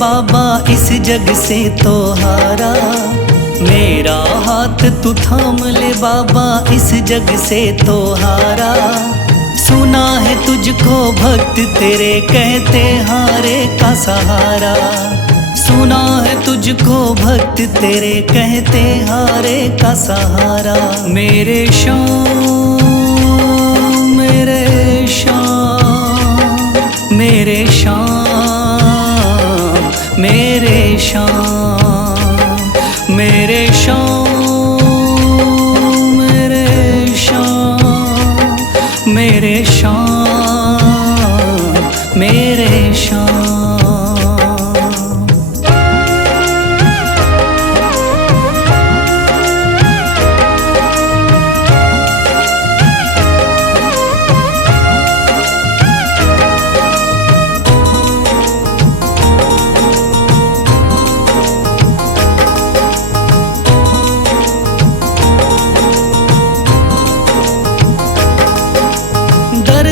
बाबा इस जग से तो हारा। मेरा हाथ तू थाम ले बाबा इस जग से तो हारा। सुना है तुझको भक्त तेरे कहते हारे का सहारा। सुना है तुझको भक्त तेरे कहते हारे का सहारा। मेरे श्याम मेरे श्याम मेरे श्याम मेरे श्याम मेरे श्याम मेरे श्याम मेरे श्याम मेरे श्याम।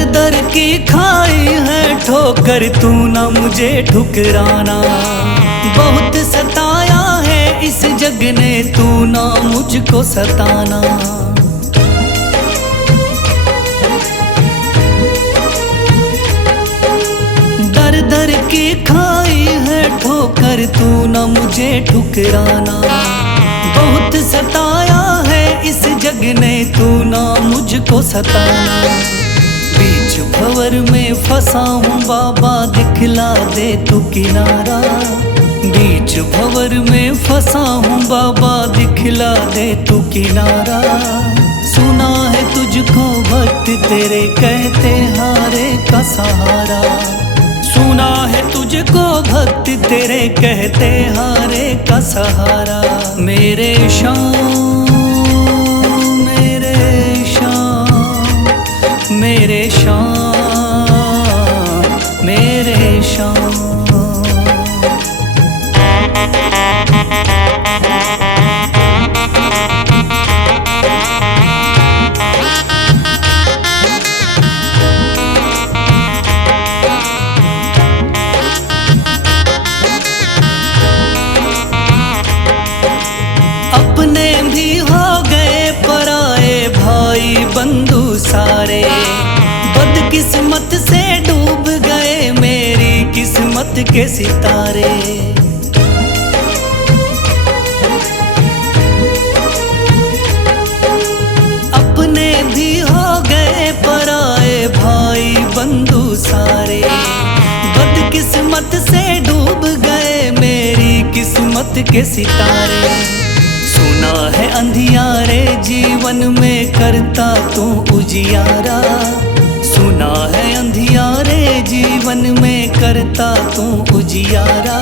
दर की खाई है ठोकर तू ना मुझे ठुकराना। बहुत सताया है इस जग ने तू ना मुझको सताना। दर दर की खाई है ठोकर तू ना मुझे ठुकराना। बहुत सताया है इस जग ने तू ना मुझको सताना। बीच भंवर में फंसा हूँ बाबा दिखला दे तू किनारा। बीच भंवर में फंसा हूँ बाबा दिखला दे तू किनारा। सुना है तुझको भक्त तेरे कहते हारे का सहारा। सुना है तुझको भक्त तेरे कहते हारे का सहारा। मेरे श्याम मेरे श्याम मेरे श्याम मेरे श्याम। अपने भी हो गए पराए भाई बंधु सारे। बदकिस्मत से डूब गए मेरी किस्मत के सितारे। अपने भी हो गए पराए भाई बंधु सारे। बदकिस्मत से डूब गए मेरी किस्मत के सितारे। सुना है अंधियारे जीवन में करता तू उजियारा। सुना है अंधियारे जीवन में करता तू उजियारा।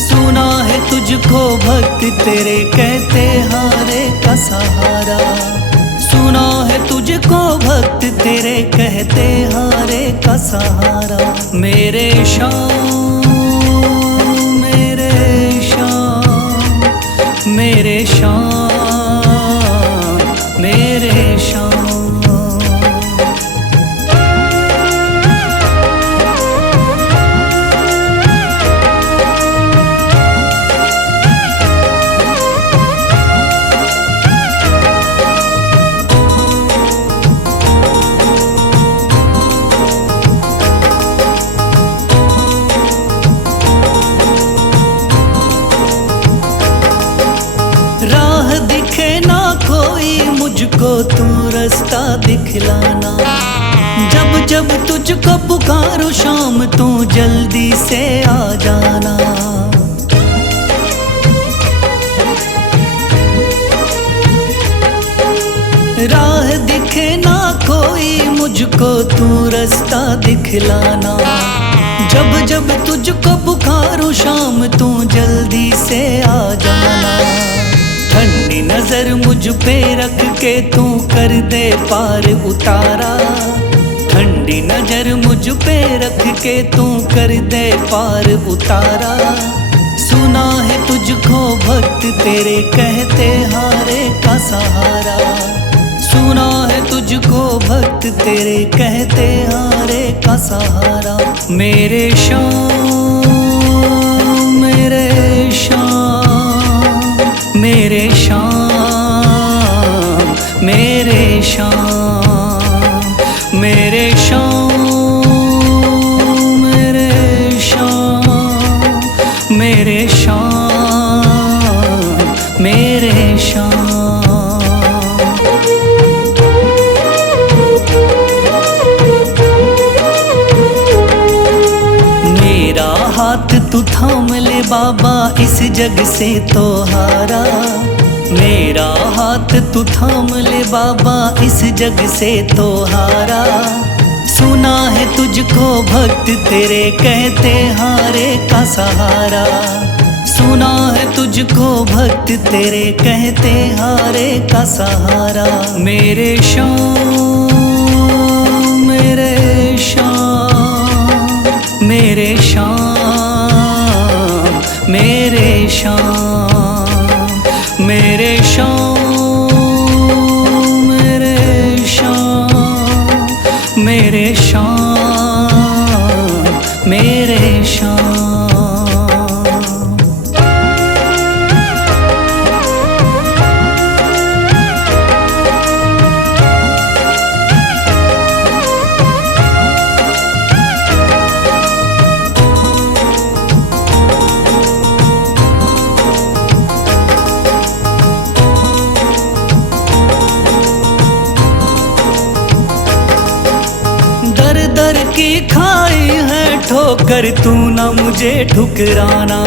सुना है तुझको भक्त तेरे कहते हारे का सहारा। सुना है तुझको भक्त तेरे कहते हारे का सहारा। मेरे श्याम मेरे श्याम मेरे श्याम मेरे श्याम। राह दिखे ना कोई मुझको तू रास्ता दिखलाना। जब जब तुझको पुकारूं शाम तू जल्दी से आ जाना। राह दिखे ना कोई मुझको तू रास्ता दिखलाना। जब जब तुझको पुकारूं शाम तू जल्दी से आ जाना। ठंडी नजर मुझ पे रख के तू कर दे पार उतारा। ठंडी नजर मुझ पे रख के तू कर दे पार उतारा। सुना है तुझको भक्त तेरे कहते हारे का सहारा। सुना है तुझको भक्त तेरे कहते हारे का सहारा। मेरे श्याम मेरे शाम, मेरे शाम, मेरे शाम, मेरे शाम, मेरे शाम, मेरे शाम, मेरे शाम। मेरा हाथ तू थाम ले बाबा, इस जग से तो हारा। मेरा हाथ तू थाम ले बाबा, इस जग से तो हारा। सुना है तुझको भक्त तेरे कहते हारे का सहारा। सुना है तुझको भक्त तेरे कहते हारे का सहारा। मेरे शाम, मेरे शाम, मेरे शाम, मेरे शाम, मेरे शाम, मेरे शाम, मेरे शाम, मेरे शाम। दर की खाई है ठोकर, तू ना मुझे ठुकराना।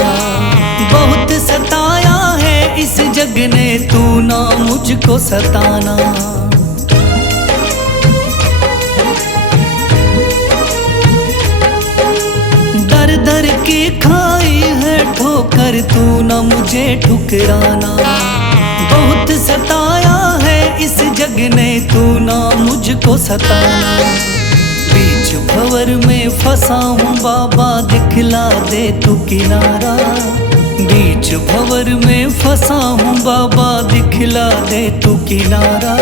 बहुत सताया है इस जग ने, तू ना मुझको सताना। दर दर की खाई है ठोकर, तू ना मुझे ठुकराना। बहुत सताया है इस जग ने, तू ना मुझको सताना। बीच भंवर में फंसा हूँ बाबा, दिखला दे तू किनारा। बीच भंवर में फंसा हूँ बाबा, दिखला दे तू किनारा।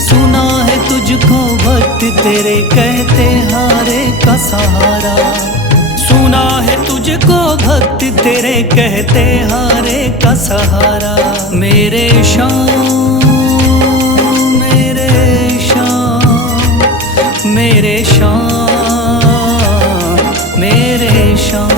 सुना है तुझको भक्त तेरे कहते हारे का सहारा। सुना है तुझको भक्त तेरे कहते हारे का सहारा। मेरे शाम, मेरे शाम, मेरे शाम, मेरे शाम।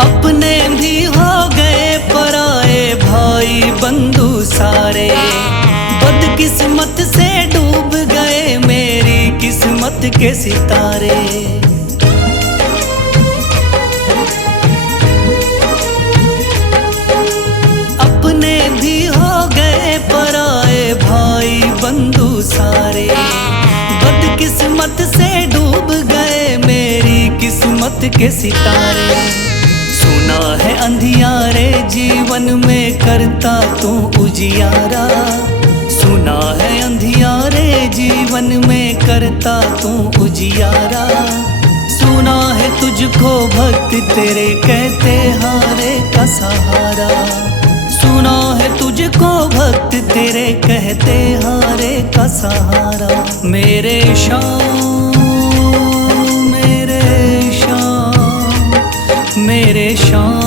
अपने भी हो गए पराए भाई बंधु सारे। बदकिस्मत से डूब गए मेरी किस्मत के सितारे। अपने भी हो गए पराए भाई बंधु सारे। बदकिस्मत से डूब गए मेरी किस्मत के सितारे। सुना है अंधियारे जीवन में करता तू उजियारा। सुना है अंधियारे जीवन में करता तू उजियारा। सुना है तुझको भक्त तेरे कहते हारे का सहारा। सुना है तुझको भक्त तेरे कहते हारे का सहारा। मेरे शाम, मेरे शाम, मेरे शाम,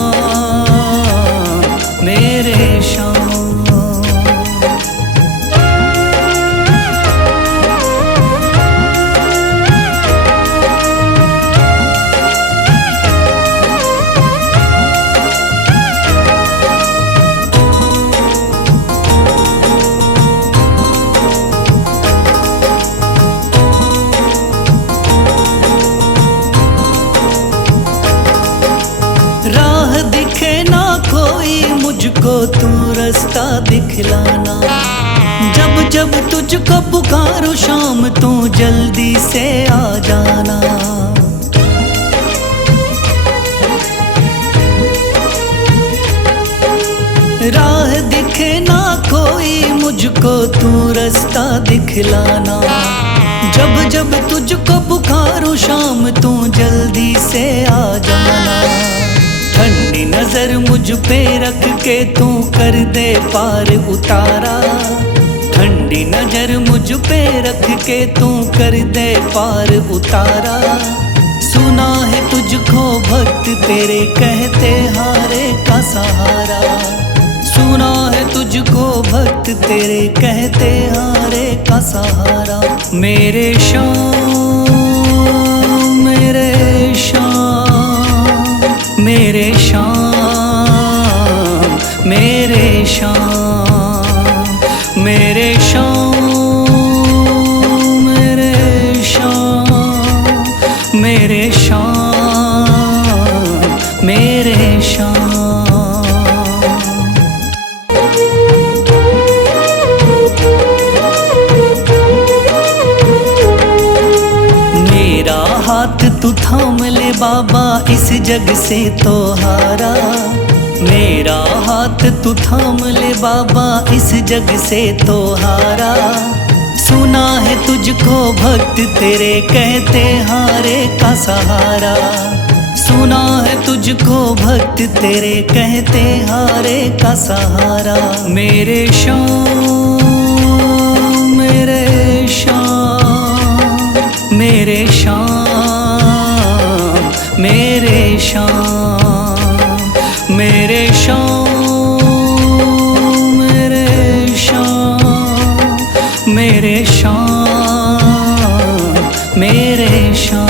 मेरे शाम। राह दिखे ना कोई मुझको, तू रास्ता दिखलाना। जब जब तुझको पुकारूं शाम, तू जल्दी से आ जाना। राह दिखे ना कोई मुझको, तू रास्ता दिखलाना। जब जब तुझको पुकारूं शाम तू जल्दी से आ जाना। ठंडी नजर मुझ पे रख के तू कर दे पार उतारा। ठंडी नजर मुझ पे रख के तू कर दे पार उतारा। सुना है तुझको भक्त तेरे कहते हारे का सहारा। सुना है तुझको भक्त तेरे कहते हारे का सहारा। मेरे श्याम मेरे श्याम मेरे श्याम मेरे श्याम मेरे श्याम मेरे श्याम मेरे श्याम मेरे श्याम। मेरा हाथ तू थाम ले बाबा इस जग से तो हारा। मेरा हाथ तू थाम ले बाबा इस जग से तो हारा। सुना है तुझको भक्त तेरे कहते हारे का सहारा। सुना है तुझको भक्त तेरे कहते हारे का सहारा। मेरे श्याम मेरे श्याम मेरे श्याम मेरे श्याम मेरे श्याम मेरे श्याम मेरे श्याम मेरे श्याम।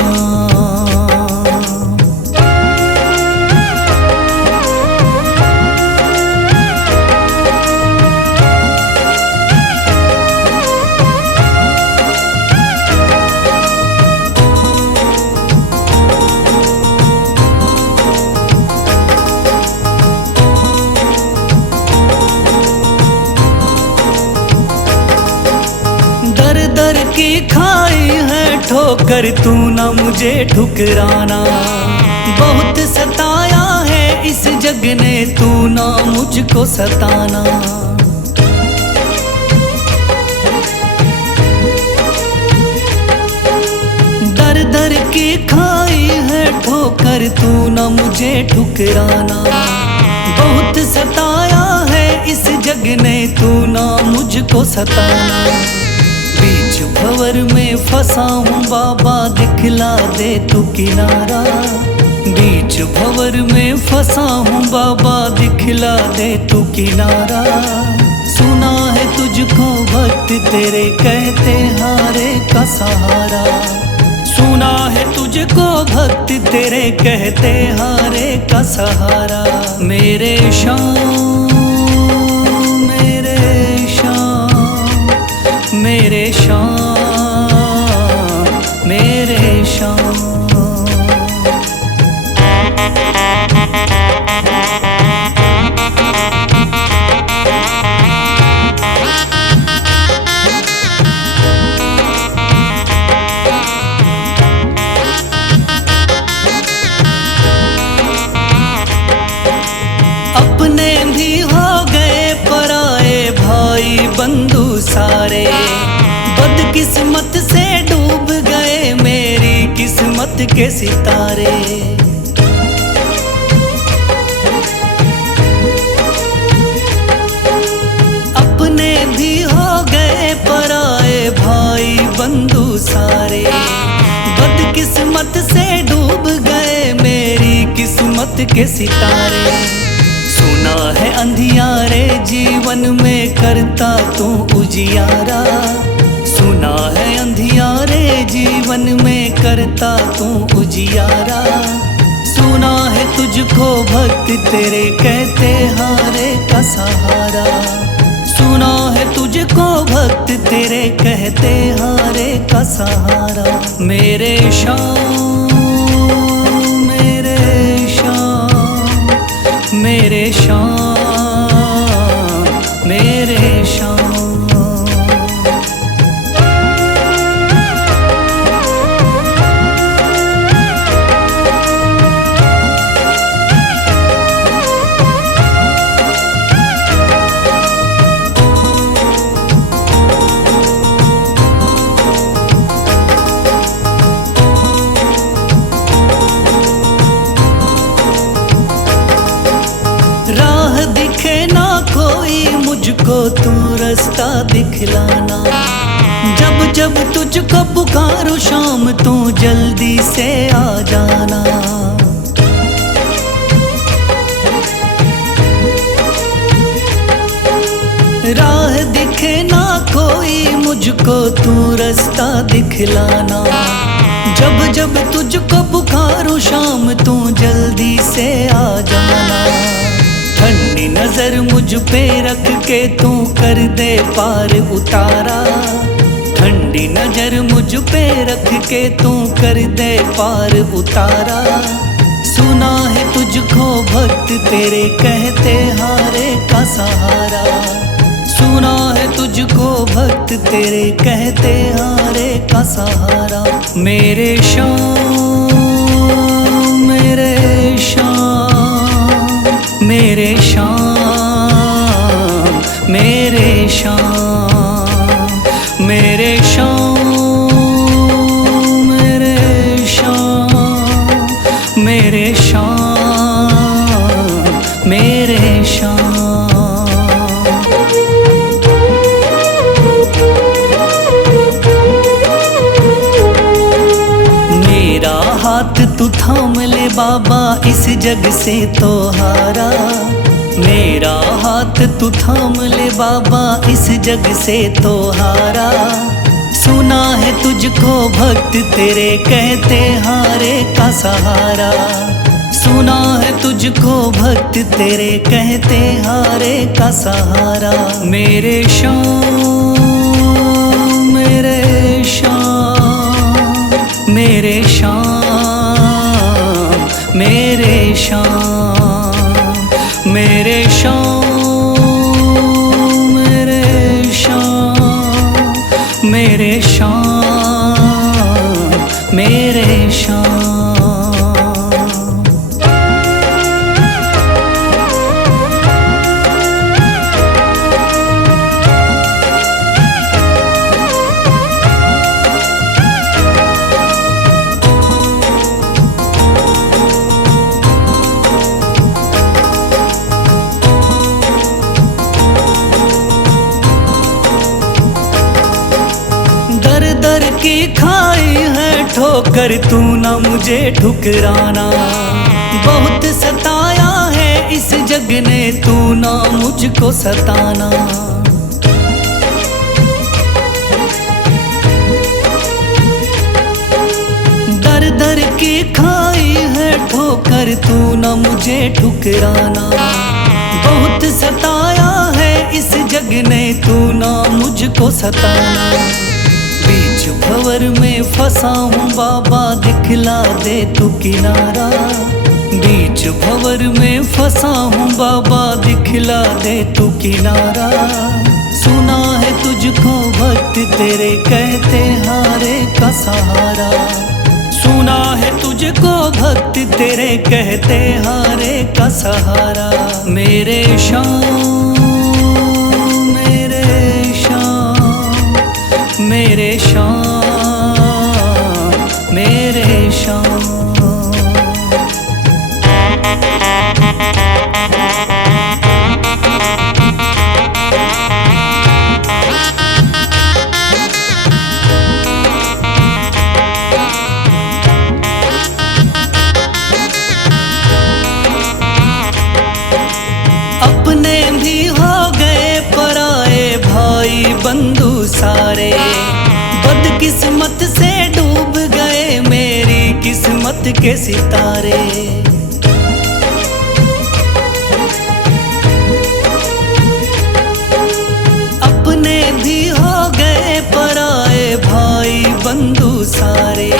दर की खाई है ठोकर तू ना मुझे ठुकराना। बहुत सताया है इस जग ने तू ना मुझको सताना। दर दर की खाई है ठोकर तू ना मुझे ठुकराना। बहुत सताया है इस जग ने तू ना मुझको सताना। बीच भंवर में फंसा हूँ बाबा दिखला दे तू किनारा। बीच भंवर में फंसा हूँ बाबा दिखला दे तू किनारा। सुना है तुझको भक्त तेरे कहते हारे का सहारा। सुना है तुझको भक्त तेरे कहते हारे का सहारा। मेरे श्याम मेरे श्याम मेरे श्याम मेरे श्याम। अपने भी हो गए पराए भाई बंधु सारे। बदकिस्मत से डूब गए मेरी किस्मत के सितारे। अपने भी हो गए पराए भाई बंधु सारे। बदकिस्मत से डूब गए मेरी किस्मत के सितारे। सुना है अंधियारे जीवन में करता तू उजियारा। सुना है अंधियारे जीवन में करता तू उजियारा। सुना है तुझको भक्त तेरे कहते हारे का सहारा। सुना है तुझको भक्त तेरे कहते हारे का सहारा। मेरे श्याम मेरे श्याम मेरे श्याम मेरे श्याम। मुझको तू रास्ता दिखलाना। जब जब तुझको पुकारूं शाम तू जल्दी से आ जाना। राह दिखे ना कोई मुझको तू रास्ता दिखलाना। जब जब तुझको पुकारूं शाम तू जल्दी से आ जाना। ठंडी नजर मुझ पे रख के तू कर दे पार उतारा। ठंडी नजर मुझ पे रख के तू कर दे पार उतारा। सुना है तुझको भक्त तेरे कहते हारे का सहारा। सुना है तुझको भक्त तेरे कहते हारे का सहारा। मेरे शाम मेरे शाम मेरे शाम मेरे शाम मेरे शाम मेरे शाम मेरे शाम मेरे शाम। मेरा हाथ तू थाम ले बाबा इस जग से तो हारा। मेरा हाथ तू थाम ले बाबा इस जग से तो हारा। सुना है तुझको भक्त तेरे कहते हारे का सहारा। सुना है तुझको भक्त तेरे कहते हारे का सहारा। मेरे शाम मेरे शाम मेरे शाम मेरे शाम मेरे शाम मेरे शाम मेरे शाम मेरे शाम। दर की खाई है ठोकर तू ना मुझे ठुकराना। बहुत सताया है इस जग ने तू ना मुझको सताना। दर दर की खाई है ठोकर तू ना मुझे ठुकराना। बहुत सताया है इस जग ने तू ना मुझको सताना। बीच भंवर में फंसा हूँ बाबा दिखला दे तू किनारा। बीच भंवर में फंसा हूँ बाबा दिखला दे तू किनारा। सुना है तुझको भक्त तेरे कहते हारे का सहारा। सुना है तुझको भक्त तेरे कहते हारे का सहारा। मेरे शाम मेरे शाम मेरे शाम मेरे शाम। अपने भी हो गए पराए भाई बंधु सारे। बदकिस्मत से डूब गए मेरी किस्मत के सितारे। अपने भी हो गए पराए भाई बंधु सारे।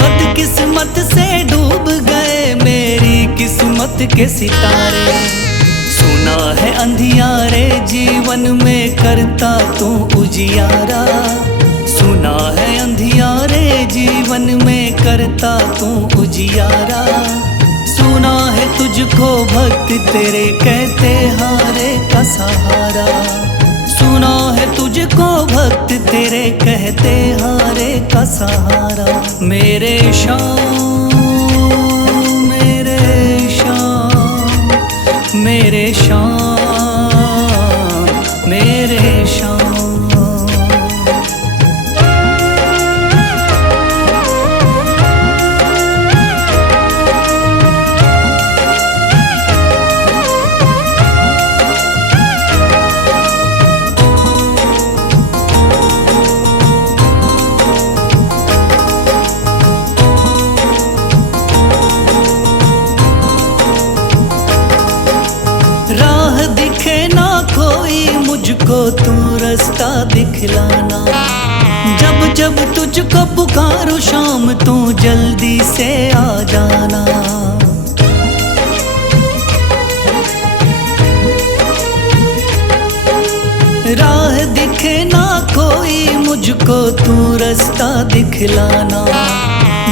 बदकिस्मत से डूब गए मेरी किस्मत के सितारे। सुना है अंधियारे जीवन में करता तू उजियारा। सुना है अंधियारे जीवन में करता तू उजियारा। सुना है तुझको भक्त तेरे कहते हारे का सहारा। सुना है तुझको भक्त तेरे कहते हारे का सहारा। मेरे शाम मेरे शाम मेरे शाम मुझको तू रास्ता दिखलाना। जब जब तुझको पुकारूं शाम तू जल्दी से आ जाना। राह दिखे ना कोई मुझको तू रास्ता दिखलाना।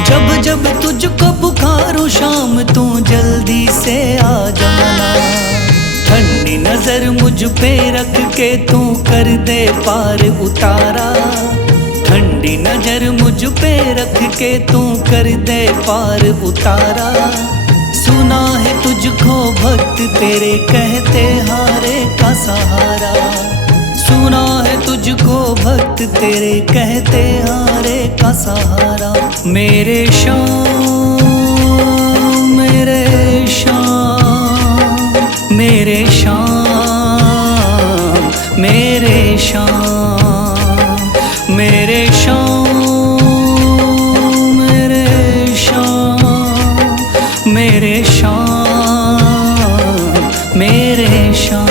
जब जब तुझको पुकारूं शाम तू जल्दी से आ जाना। ठंडी नजर मुझ पे रख के तू कर दे पार उतारा। ठंडी नजर मुझ पे रख के तू कर दे पार उतारा। सुना है तुझको भक्त तेरे कहते हारे का सहारा। सुना है तुझको भक्त तेरे कहते हारे का सहारा। मेरे शाम मेरे शाम मेरे शाम मेरे शाम मेरे शाम मेरे शाम मेरे शाम मेरे शाम।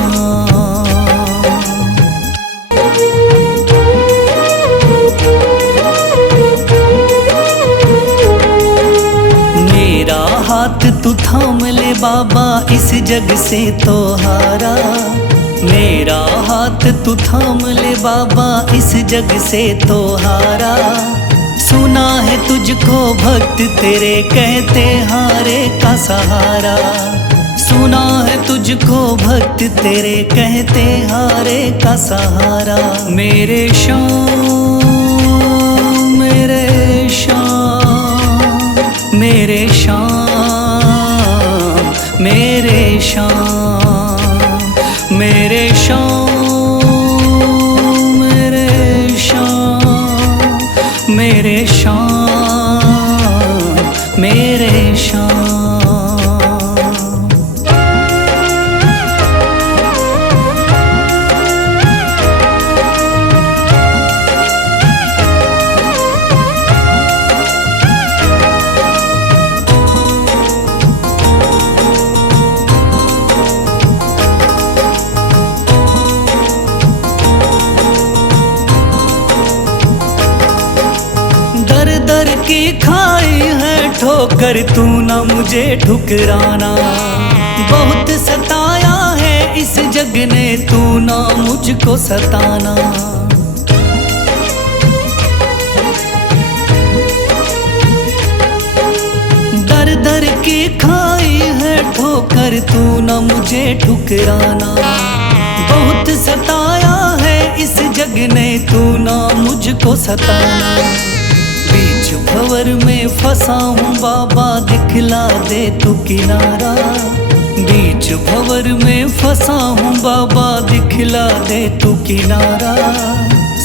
हाथ तू थाम ले बाबा इस जग से तो हारा। मेरा हाथ तू थाम ले बाबा इस जग से तो हारा। सुना है तुझको भक्त तेरे कहते हारे का सहारा। सुना है तुझको भक्त तेरे कहते हारे का सहारा। मेरे शाम मेरे शाम मेरे शाम मेरे शाम मेरे शाम मेरे शाम मेरे शाम मेरे शाम। दर की खाई है ठोकर तू ना मुझे ठुकराना। बहुत सताया है इस जग ने तू ना मुझको सताना। दर दर की खाई है ठोकर तू ना मुझे ठुकराना। बहुत सताया है इस जग ने तू ना मुझको सताना। बीच भंवर में फंसा हूँ बाबा दिखला दे तू किनारा। बीच भंवर में फंसा हूँ बाबा दिखला दे तू किनारा।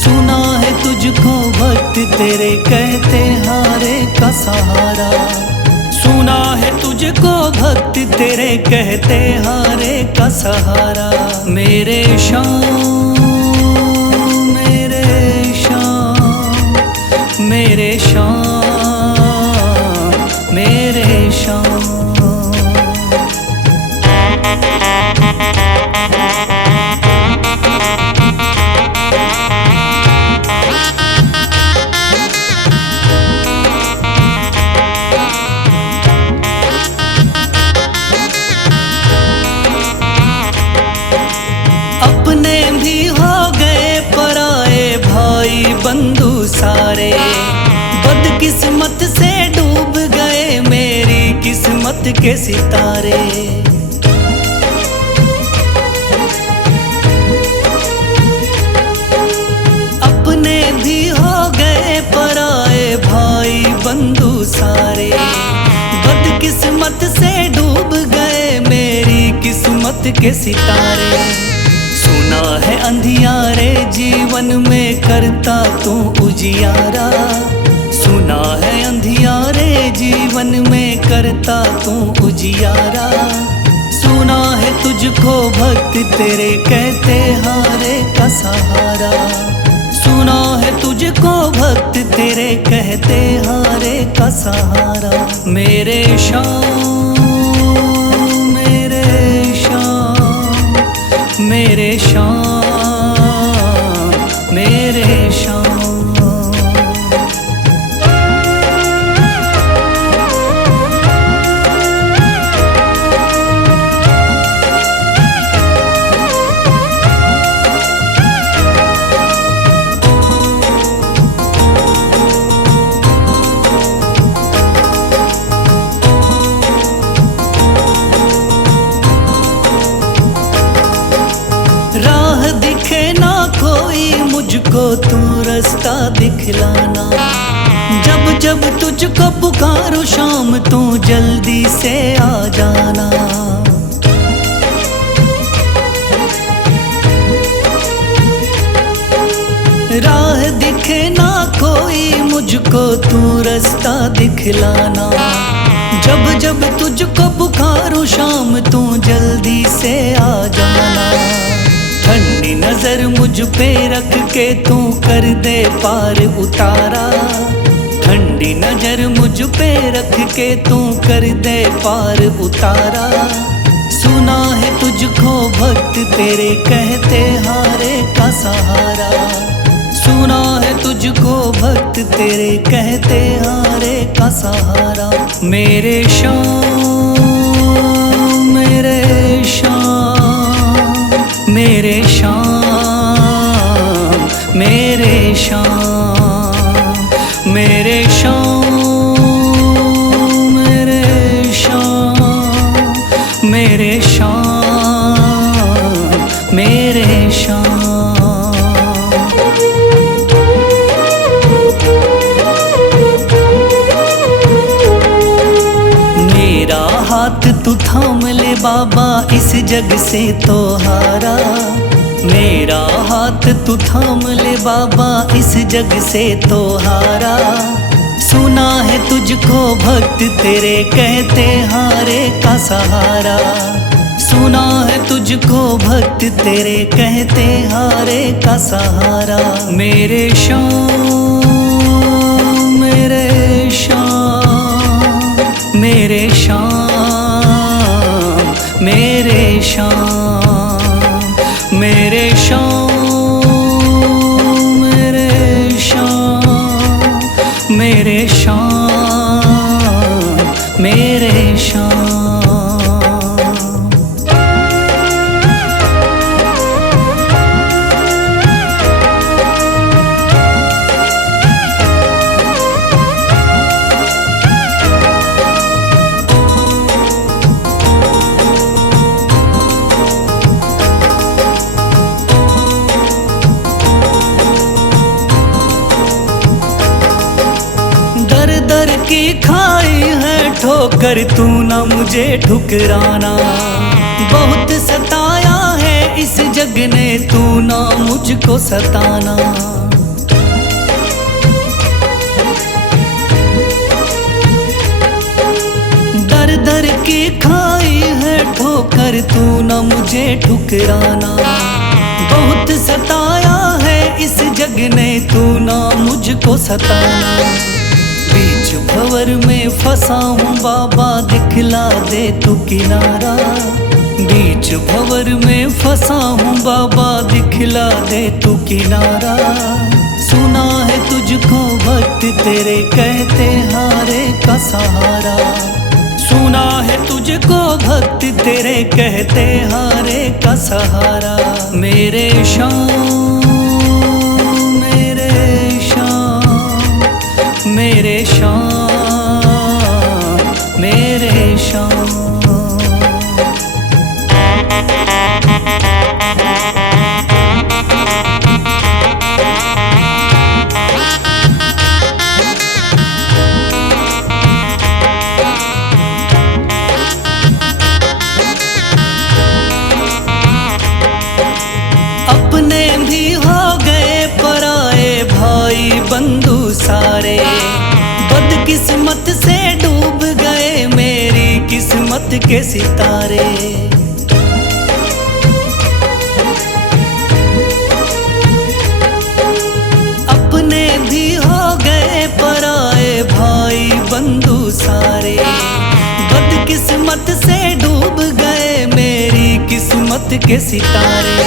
सुना है तुझको भक्त तेरे कहते हारे का सहारा। सुना है तुझको भक्त तेरे कहते हारे का सहारा। मेरे शाम मेरे शाम मेरे शाम मेरे शाम। अपने भी हो गए पराए भाई बंधु सारे। बदकिस्मत से डूब गए मेरी किस्मत के सितारे। अपने भी हो गए पराए भाई बंधु सारे। बदकिस्मत से डूब गए मेरी किस्मत के सितारे। सुना है अंधियारे जीवन में करता तू उजियारा। सुना है अंधियारे जीवन में करता तू उजियारा। सुना है तुझको भक्त तेरे कहते हारे का सहारा। सुना है तुझको भक्त तेरे कहते हारे का सहारा। मेरे शाम मेरे शाम मेरे शाम मुझको तू रास्ता दिखलाना। जब जब तुझको पुकारूं शाम तू जल्दी से आ जाना। राह दिखे ना कोई मुझको तू रास्ता दिखलाना। जब जब तुझको पुकारूं शाम तू जल्दी से आ जाना। ठंडी नजर मुझ पे रख के तू कर दे पार उतारा। ठंडी नजर मुझ पे रख के तू कर दे पार उतारा। सुना है तुझको भक्त तेरे कहते हारे का सहारा। सुना है तुझको भक्त तेरे कहते हारे का सहारा। मेरे शाम मेरे शाम मेरे शाम मेरे शाम मेरे शाम मेरे शाम मेरे शाम मेरे शाम। मेरा हाथ तू थाम ले बाबा इस जग से तो हारा। मेरा हाथ तू थाम ले बाबा इस जग से तो हारा। सुना है तुझको भक्त तेरे कहते हारे का सहारा। सुना है तुझको भक्त तेरे कहते हारे का सहारा। मेरे शाम मेरे शाम मेरे शाम मेरे शाम मेरे शाम मेरे शाम मेरे शाम मेरे शाम। दर की खाई है ठोकर तू ना मुझे ठुकराना। बहुत सताया है इस जग ने तू ना मुझको सताना। दर दर की खाई है ठोकर तू ना मुझे ठुकराना। बहुत सताया है इस जग ने तू ना मुझको सताना। बीच भंवर में फंसा हूँ बाबा दिखला दे तू किनारा। बीच भंवर में फंसा हूँ बाबा दिखला दे तू किनारा। सुना है तुझको भक्त तेरे कहते हारे का सहारा। सुना है तुझको भक्त तेरे कहते हारे का सहारा। मेरे शाम मेरे शाम मेरे शाम मेरे शाम। अपने भी हो गए पराए भाई बंधु सारे। बदकिस्मत से डूब गए मेरी किस्मत के सितारे। अपने भी हो गए पराए भाई बंधु सारे। बदकिस्मत से डूब गए मेरी किस्मत के सितारे।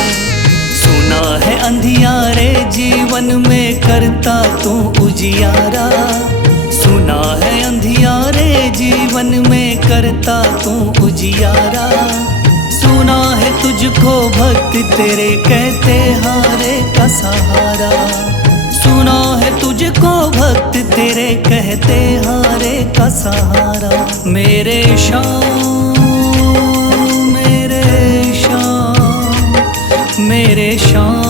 सुना है अंधियारे जीवन में करता तू उजियारा। सुना है अंधियारे जीवन में करता तू उजियारा। सुना है तुझको भक्त तेरे कहते हारे का सहारा। सुना है तुझको भक्त तेरे कहते हारे का सहारा। मेरे शाम मेरे शाम मेरे शाम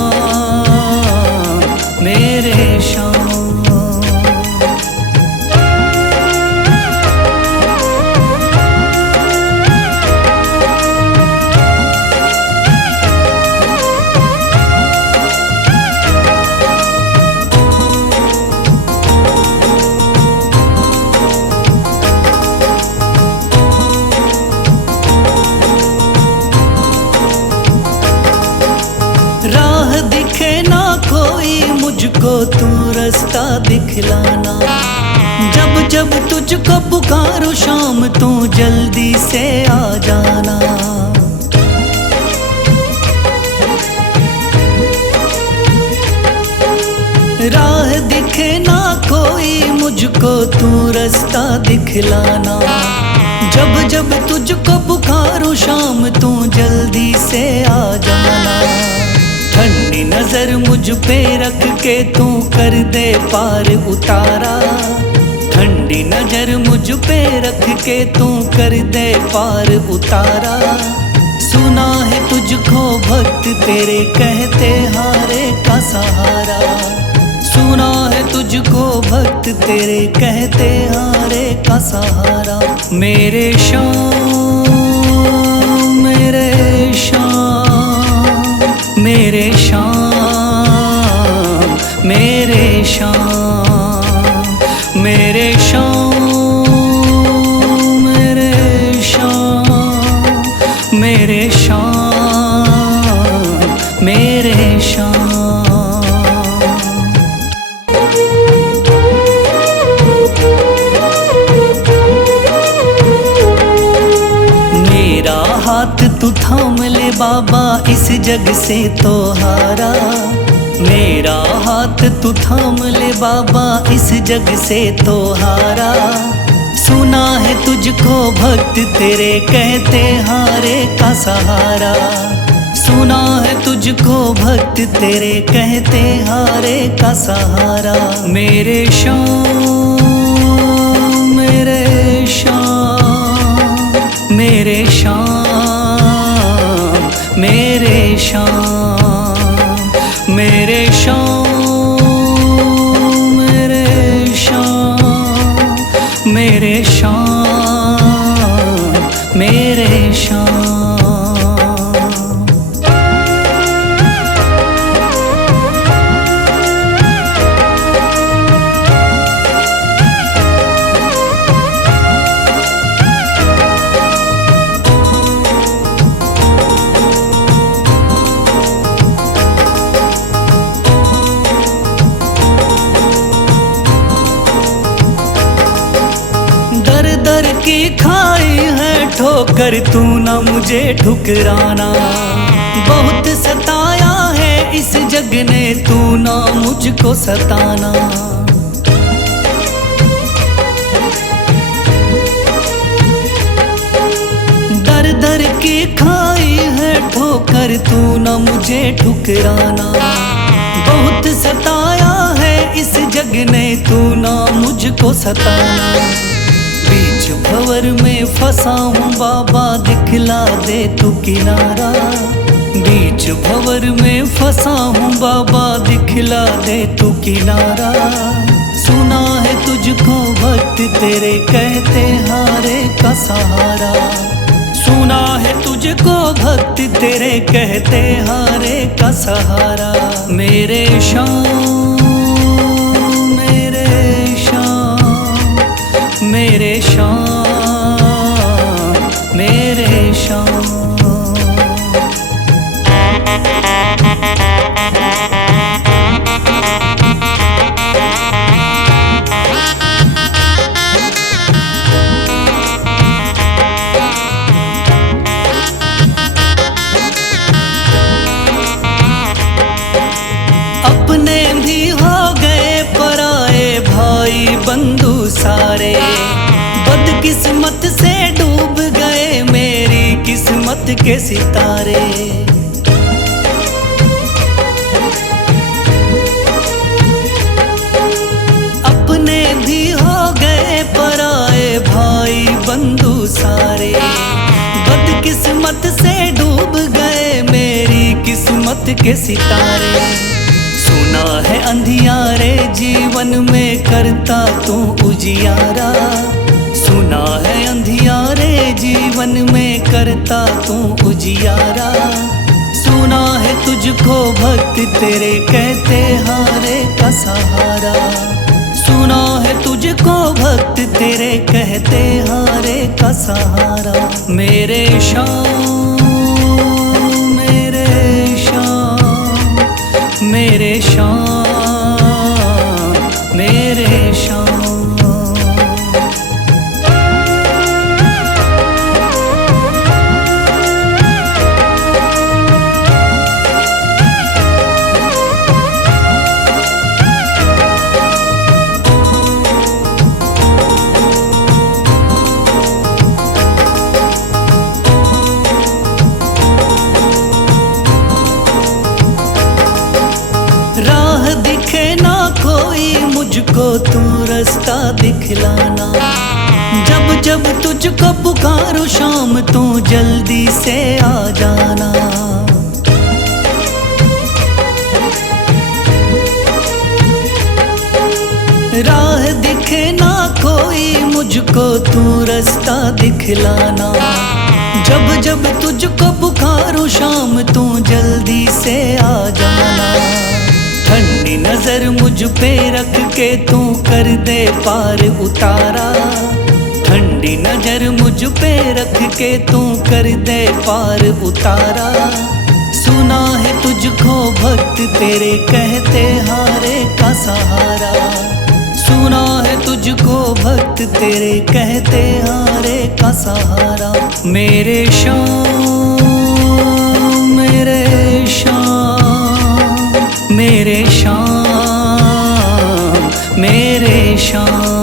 मुझको तू रास्ता दिखलाना। जब जब तुझको पुकारूं शाम तू जल्दी से आ जाना। राह दिखे ना कोई मुझको तू रास्ता दिखलाना। जब जब तुझको पुकारूं शाम तू जल्दी से आ जाना। ठंडी नजर मुझ पे रख के तू कर दे पार उतारा। ठंडी नजर मुझ पे रख के तू कर दे पार उतारा। सुना है तुझको भक्त तेरे कहते हारे का सहारा। सुना है तुझको भक्त तेरे कहते हारे का सहारा। मेरे शाम मेरे शाम मेरे शाम मेरे शाम मेरे शाम मेरे शाम मेरे शाम मेरे शाम। मेरा हाथ तू थाम ले बाबा इस जग से तो हारा। मेरा हाथ तू थाम ले बाबा इस जग से तो हारा। सुना है तुझको भक्त तेरे कहते हारे का सहारा। सुना है तुझको भक्त तेरे कहते हारे का सहारा। मेरे शाम मेरे शाम मेरे शाम मेरे शाम मेरे शाम मेरे शाम मेरे शाम मेरे शाम। दर की खाई है ठोकर तू ना मुझे ठुकराना। बहुत सताया है इस जग ने तू ना मुझको सताना। दर दर की खाई है ठोकर तू ना मुझे ठुकराना। बहुत सताया है इस जग ने तू ना मुझको सताना। बीच भंवर में फंसा हूँ बाबा दिखला दे तू किनारा। बीच भंवर में फंसा हूँ बाबा दिखला दे तू किनारा। सुना है तुझको भक्त तेरे कहते हारे का सहारा। सुना है तुझको भक्त तेरे कहते हारे का सहारा। मेरे शाम मेरे शाम मेरे शाम मेरे शाम। अपने भी हो गए पराए भाई बंधु सारे। बदकिस्मत से डूब गए मेरी किस्मत के सितारे। अपने भी हो गए पराए भाई बंधु सारे। बदकिस्मत से डूब गए मेरी किस्मत के सितारे। सुना है अंधियारे जीवन में करता तू उजियारा। सुना है अंधियारे जीवन में करता तू उजियारा। सुना है तुझको भक्त तेरे कहते हारे का सहारा। सुना है तुझको भक्त तेरे कहते हारे का सहारा। मेरे शाम मेरे शाम मेरे शाम दिखलाना। जब जब तुझको पुकारूं शाम तू जल्दी से आ जाना। राह दिखे ना कोई मुझको तू रास्ता दिखलाना। जब जब तुझको पुकारूं शाम तू जल्दी से आ जाना। ठंडी नजर मुझ पे रख के तू कर दे पार उतारा। ठंडी नजर मुझ पे रख के तू कर दे पार उतारा। सुना है तुझको भक्त तेरे कहते हारे का सहारा। सुना है तुझको भक्त तेरे कहते हारे का सहारा। मेरे शाम मेरे शाम मेरे शाम मेरे शाम।